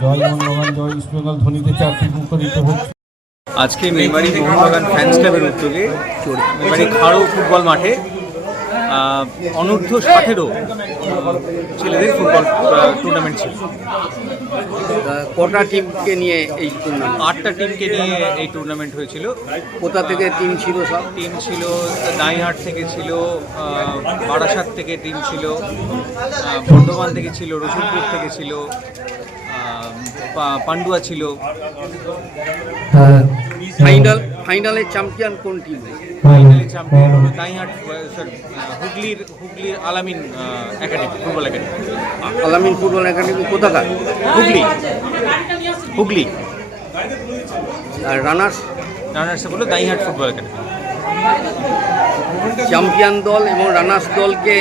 জয় মোহনবাগান জয় ইস্ট বেঙ্গল ধ্বনিতে চারটি মুখরিত হচ্ছে আজকে মেমারি মোহনবাগান ফ্যান্স ক্লাবের উদ্যোগে মেমারি খাড়ো ফুটবল মাঠে অনূর্ধ্ব ষাটেরও ছেলেদের ফুটবল টুর্নামেন্ট ছিল। কটা টিমকে নিয়ে এই টুর্নামেন্ট আটটা টিমকে নিয়ে এই টুর্নামেন্ট হয়েছিল। কোথা থেকে টিম ছিল সব? টিম ছিল দাইহাট থেকে ছিল বারাসাত থেকে টিম ছিল বর্ধমান থেকে ছিল রসুলপুর থেকে ছিল পান্ডুয়া ছিল। ফাইনাল ফাইনালের চ্যাম্পিয়ন কোন টিম ফাইনালি চ্যাম্পিয়ন হলো দাইহাট হুগলির হুগলির Alamin academy football academy Alamin football academy কোথাকার? হুগলি হুগলি আর রানার্স রানার্সে বলল দাইহাট ফুটবল একাডেমি চ্যাম্পিয়ন দল এবং রানার্স দলকে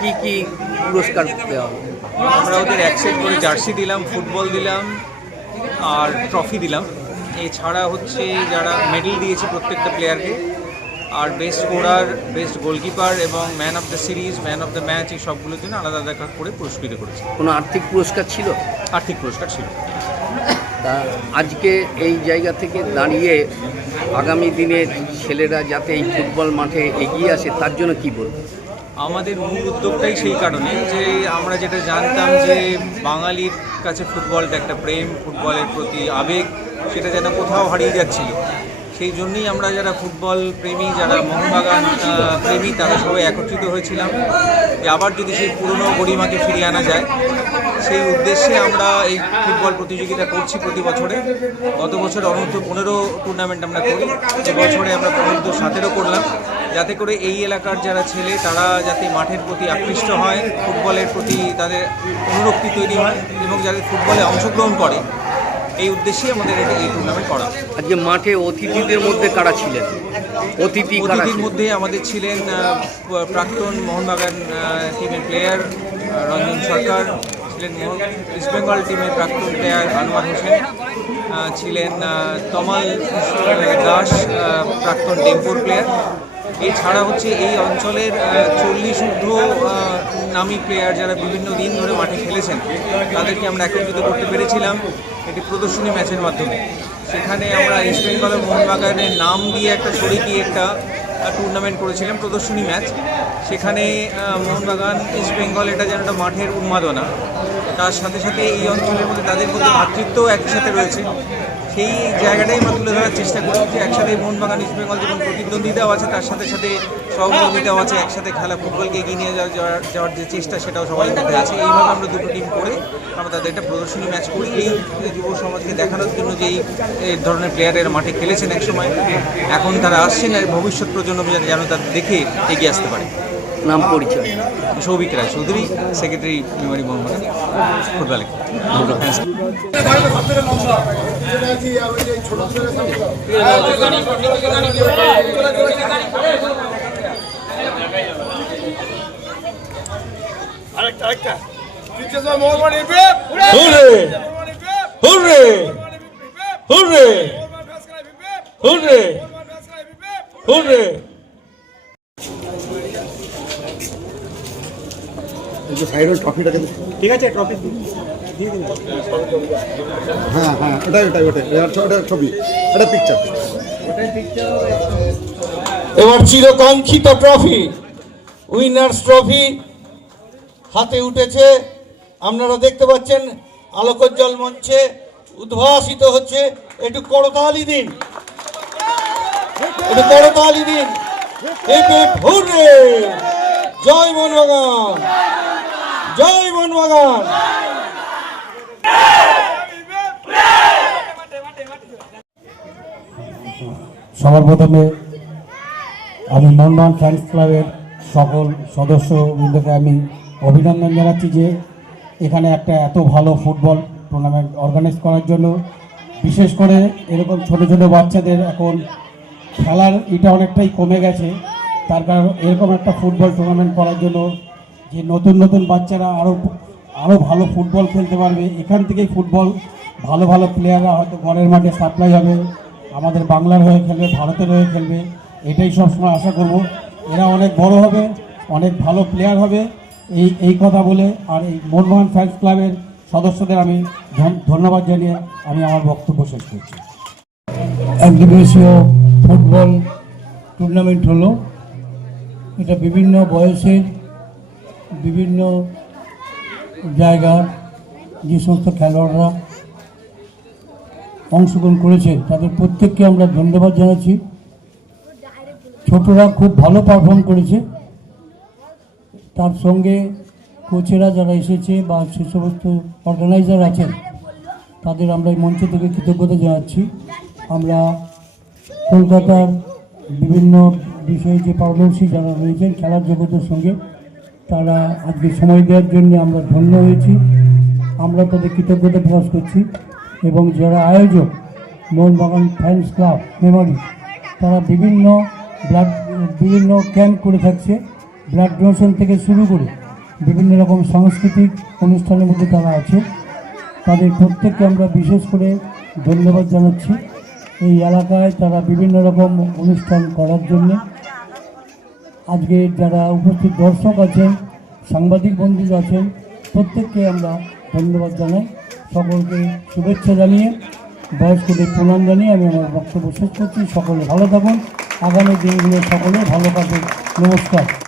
কি কি পুরস্কার দেওয়া হবে? আমরা ওদের এক সেট করে জার্সি দিলাম ফুটবল দিলাম আর ট্রফি দিলাম। এছাড়া হচ্ছে যারা মেডেল দিয়েছে প্রত্যেকটা প্লেয়ারকে আর বেস্ট স্কোরার বেস্ট গোলকিপার এবং man of the series man of the match এই সবগুলোর জন্য আলাদা আলাদা করে পুরস্কৃত করেছে। কোনো আর্থিক পুরস্কার ছিল? আর্থিক পুরস্কার ছিল। তা আজকে এই জায়গা থেকে দাঁড়িয়ে আগামী দিনে ছেলেরা যাতে এই ফুটবল মাঠে এগিয়ে আসে তার জন্য কি বলব? আমাদের মূল উদ্যোগটাই সেই কারণে যে আমরা যেটা জানতাম যে বাঙালির কাছে ফুটবলটা একটা প্রেম ফুটবলের প্রতি আবেগ সেটা যেন কোথাও হারিয়ে যাচ্ছিল। সেই জন্যই আমরা যারা ফুটবল প্রেমী, যারা মোহনবাগান প্রেমী, তারা সবাই একত্রিত হয়েছিলাম যে আবার যদি সেই পুরনো গরিমাকে ফিরিয়ে আনা যায়, সেই উদ্দেশ্যে আমরা এই ফুটবল প্রতিযোগিতা করছি প্রতি বছরে। গত বছর অনূর্ধ্ব পনেরো টুর্নামেন্ট আমরা করি বছরে আমরা অনূর্ধ্ব সতেরো করলাম। যাতে করে এই এলাকার যারা ছেলে, তারা যাতে মাঠের প্রতি আকৃষ্ট হয়, ফুটবলের প্রতি তাদের অনুরক্তি তৈরি হয় এবং যাদের ফুটবলে অংশগ্রহণ করে এই উদ্দেশ্যেই আমাদের এটা এই টুর্নামেন্ট করা আজকে মাঠে অতিথিদের মধ্যে কারা ছিলেন? অতিথি অতিথির মধ্যে আমাদের ছিলেন প্রাক্তন মোহনবাগান টিমের প্লেয়ার রঞ্জন সরকার ছিলেন ইস্ট বেঙ্গল টিমের প্রাক্তন প্লেয়ার আনোয়ার হোসেন ছিলেন তমাল দাস প্রাক্তন টেম্পোর প্লেয়ার এছাড়া হচ্ছে এই অঞ্চলের চল্লিশ ঊর্ধ্ব নামী প্লেয়ার যারা বিভিন্ন দিন ধরে মাঠে খেলেছেন তাদেরকে আমরা একত্রিত করতে পেরেছিলাম। একটি প্রদর্শনী ম্যাচের মাধ্যমে। সেখানে আমরা ইস্ট বেঙ্গল মোহনবাগানের নাম দিয়ে একটা শরিকি একটা টুর্নামেন্ট করেছিলাম, প্রদর্শনী ম্যাচ। সেখানে মোহনবাগান ইস্ট বেঙ্গল এটা যেন একটা মাঠের উন্মাদনা। তার সাথে সাথে এই অঞ্চলের মধ্যে তাদের মধ্যে ভাতৃত্বও একসাথে রয়েছে। সেই জায়গাটাই আমরা তুলে ধরার চেষ্টা করি যে একসাথে মোহনবাগান, ইস্ট বেঙ্গল যেমন প্রতিদ্বন্দ্বিতাও আছে, তার সাথে সাথে সহযোগিতাও আছে, একসাথে খেলা ফুটবলকে এগিয়ে নিয়ে যাওয়ার যাওয়ার- যে চেষ্টা, সেটাও সবাই মধ্যে আছে। এইভাবে আমরা দুটো টিম করে আমরা তাদের একটা প্রদর্শনী ম্যাচ করি। এই যুব সমাজকে দেখানোর জন্য যে এই- ধরনের প্লেয়ারের মাঠে খেলেছেন এক সময় এখন তারা আসছেন আর ভবিষ্যৎ প্রজন্ম যেন তাদের দেখে এগিয়ে আসতে পারে। নাম পরিচয়। সৌভিক রায় চৌধুরী সেক্রেটারি মেমারি মোহাম্মদ ফুটবল আরেকটা হুররে! হুররে! হুররে মোহনবাড়ির ফেসকালাই বেপ হুররে মোহনবাড়ির ফেসকালাই হ্যাঁ হ্যাঁ ওটাই ওটাই ওটাই। ওটা ছবি। এটা পিকচার এবার চিরকাঙ্ক্ষিত ট্রফি উইনার্স ট্রফি হাতে উঠেছে। আপনারা দেখতে পাচ্ছেন আলোকোজ্জ্বল মঞ্চে উদ্ভাসিত হচ্ছে। একটু করতালি দিন। একটু করতালি দিন। জয় মোহনবাগান জয় মোহনবাগান। সবার প্রথমে আমি মোহনবাগান ফ্যান্স ক্লাবের সকল সদস্য বৃন্দকে আমি অভিনন্দন জানাচ্ছি যে এখানে একটা এত ভালো ফুটবল টুর্নামেন্ট অর্গানাইজ করার জন্য। বিশেষ করে এরকম ছোট ছোট বাচ্চাদের এখন খেলার এটা অনেকটাই কমে গেছে। তার কারণ এরকম একটা ফুটবল টুর্নামেন্ট করার জন্য যে নতুন নতুন বাচ্চারা আরও আরও ভালো ফুটবল খেলতে পারবে। এখান থেকেই ফুটবল ভালো ভালো প্লেয়াররা হয়তো ঘরের মাঠে সাপ্লাই হবে। আমাদের বাংলার হয়ে খেলবে, ভারতের হয়ে খেলবে। এটাই সবসময় আশা করব। এরা অনেক বড় হবে, অনেক ভালো প্লেয়ার হবে। এই এই কথা বলে আর এই মোহনবাগান ফ্যান্স ক্লাবের সদস্যদের আমি ধন- ধন্যবাদ জানিয়ে আমি আমার বক্তব্য শেষ করছি। একদিবসীয় ফুটবল টুর্নামেন্ট হলো। এটা বিভিন্ন বয়সের বিভিন্ন জায়গার যে সমস্ত খেলোয়াড়রা অংশগ্রহণ করেছে, তাদের প্রত্যেককে আমরা ধন্যবাদ জানাচ্ছি। ছোটরা খুব ভালো পারফর্ম করেছে। তার সঙ্গে কোচেরা যারা এসেছে বা সে সমস্ত অর্গানাইজার আছেন, তাদের আমরা এই মঞ্চ থেকে কৃতজ্ঞতা জানাচ্ছি। আমরা কলকাতার বিভিন্ন বিষয়ে যে পারদর্শী যারা রয়েছেন, খেলার জগতের সঙ্গে তারা আজকে সময় দেওয়ার জন্য আমরা ধন্য হয়েছি। আমরা তাদের কৃতজ্ঞতা প্রকাশ করছি এবং যারা আয়োজক মোহনবাগান ফ্যান্স ক্লাব মেমোরি তারা বিভিন্ন ব্লাড বিভিন্ন ক্যাম্প করে থাকছে। ব্লাড ডোনেশন থেকে শুরু করে বিভিন্ন রকম সাংস্কৃতিক অনুষ্ঠানের মধ্যে তারা আছে। তাদের প্রত্যেককে আমরা বিশেষ করে ধন্যবাদ জানাচ্ছি। এই এলাকায় তারা বিভিন্ন রকম অনুষ্ঠান করার জন্য আজকে যারা উপস্থিত দর্শক আছেন, সাংবাদিক বন্ধু আছেন, প্রত্যেককে আমরা ধন্যবাদ জানাই। সকলকে শুভেচ্ছা জানিয়ে, বয়স্কদের প্রণাম জানিয়ে আমি আমার বক্তব্য শেষ করছি। সকলে ভালো থাকুন। আগামী দিনগুলো সকলে ভালো থাকুন নমস্কার।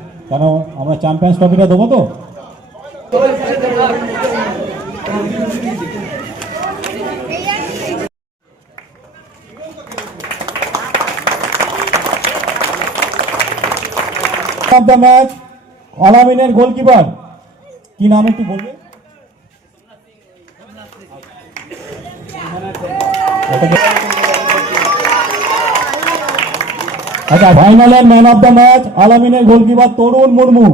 কেন? আমরা চ্যাম্পিয়ন্স ট্রফিটা দেবো তো? দ্য ম্যাচ আলামিনের গোলকিপার কি নাম একটু বলবে? আচ্ছা ফাইনালের ম্যান অফ দ্য ম্যাচ আলামিনের goalkeeper Tarun Murmu.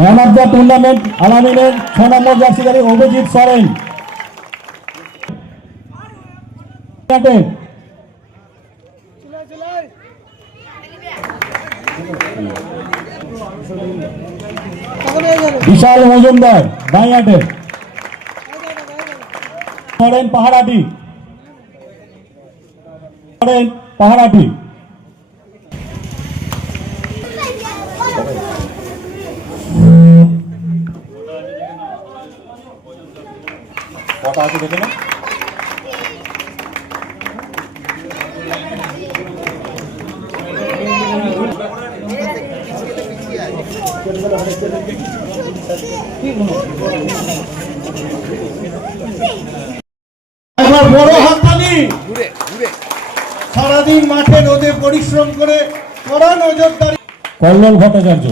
Man of the tournament আলামিনের ছ নম্বর জার্সিধারী অভিজিৎ সরেন। বিশাল মজুমদার বাইয়াটে করেন পাহাড়াটি করেন পাহাড়াটি কটা আছে দেখে না একবার বড় ঘুরে সারাদিন মাঠে রোদে পরিশ্রম করে কড়া নজরদারি। কল্লোল ভট্টাচার্য।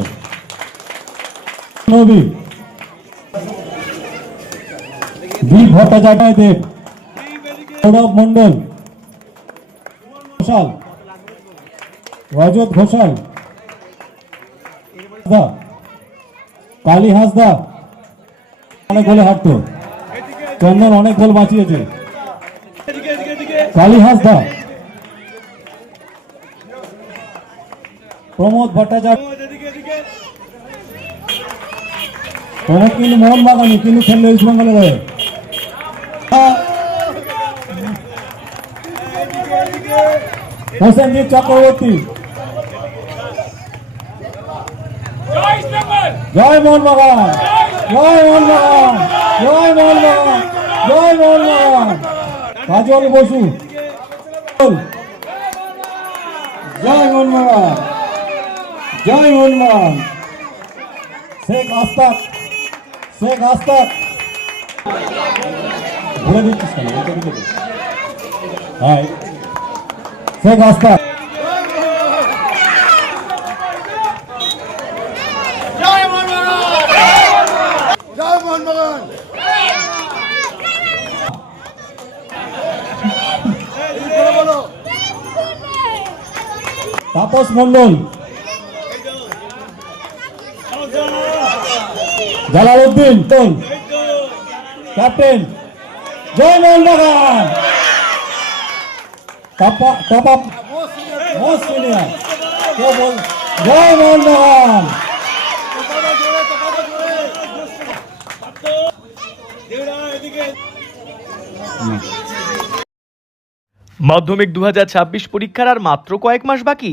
নবী। দীপ ভট্টাচার্য দেব। সৌরভ মন্ডল ঘোষাল। রজত ঘোষাল। কালী হাসদা। অনেক গোলে হাঁটতো চন্দন অনেক গোল বাঁচিয়েছে। কালী হাসদা প্রমোদ ভট্টাচার্য প্রমোদ কিন্তু মোহনবাগানি কিন্তু খেললো ইস্ট বেঙ্গলের হয়ে হোসেনজিৎ চক্রবর্তী জয় ইস্ট বেঙ্গল জয় জয় মোহনবাগান জয় মোহনবাগান জয় মোহনবাগান কাজল বসু জয় মোহনবাগান জয় মোহনবাগান শেখ আস্তাক শেখ আস্তাক বলে দিচ্ছিস কেন এটা দিকে দে। হ্যাঁ শেখ আস্তাক জয় মোহনবাগান বলো তাপস মন্ডল জালালউদ্দিন ক্যাপ্টেন জয় মোহনবাগান মাধ্যমিক দু হাজার ছাব্বিশ পরীক্ষার আর মাত্র কয়েক মাস বাকি।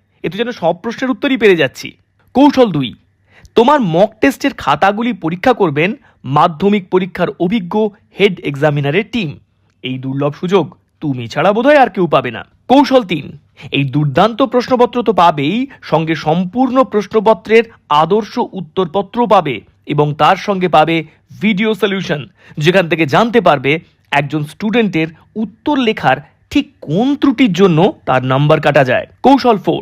এ তো যেন সব প্রশ্নের উত্তরই পেরে যাচ্ছি। কৌশল দুই। তোমার মক টেস্টের খাতাগুলি পরীক্ষা করবেন মাধ্যমিক পরীক্ষার অভিজ্ঞ হেড এক্সামিনারের টিম এই দুর্লভ সুযোগ তুমি ছাড়া বোধহয় আর কেউ পাবে না। কৌশল তিন। এই দুর্দান্ত প্রশ্নপত্র তো পাবেই, সঙ্গে সম্পূর্ণ প্রশ্নপত্রের আদর্শ উত্তরপত্র পাবে এবং তার সঙ্গে পাবে ভিডিও সলিউশন যেখান থেকে জানতে পারবে একজন স্টুডেন্টের উত্তর লেখার ঠিক কোন ত্রুটির জন্য তার নাম্বার কাটা যায়। কৌশল ফোর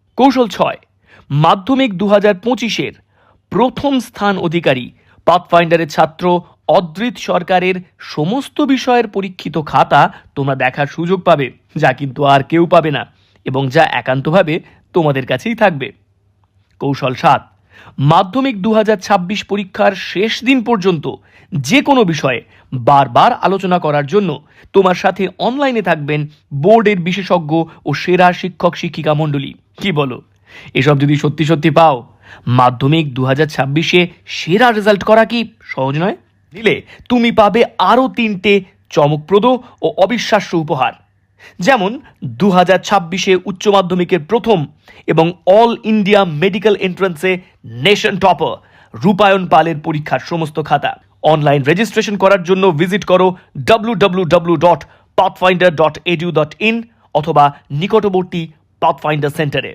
কৌশল ছয়, মাধ্যমিক দু হাজার পঁচিশের প্রথম স্থান অধিকারী, পাথফাইন্ডারের ছাত্র অদ্রিত সরকারের সমস্ত বিষয়ের পরীক্ষিত খাতা তোমরা দেখার সুযোগ পাবে, যা কিন্তু আর কেউ পাবে না এবং যা একান্তভাবে তোমাদের কাছেই থাকবে। কৌশল সাত, মাধ্যমিক দু হাজার ছাব্বিশ পরীক্ষার শেষ দিন পর্যন্ত যে কোনো বিষয়ে বারবার আলোচনা করার জন্য। তোমার সাথে অনলাইনে থাকবেন বোর্ডের বিশেষজ্ঞ ও সেরা শিক্ষক শিক্ষিকা মণ্ডলী। কি বলো? এসব যদি সত্যি সত্যি পাও, মাধ্যমিক দু হাজার ছাব্বিশে সেরা রেজাল্ট করা কি সহজ নয়? দিলে তুমি পাবে আরও তিনটে চমকপ্রদ ও অবিশ্বাস্য উপহার। যেমন দু হাজার ছাব্বিশে উচ্চ মাধ্যমিকের প্রথম এবং অল ইন্ডিয়া মেডিকেল এন্ট্রান্সে নেশন টপার রূপায়ণ পালের পরীক্ষার সমস্ত খাতা। অনলাইন রেজিস্ট্রেশন করার জন্য ভিজিট করো W dot dot edu dot in অথবা নিকটবর্তী পাথফাইন্ডার সেন্টারে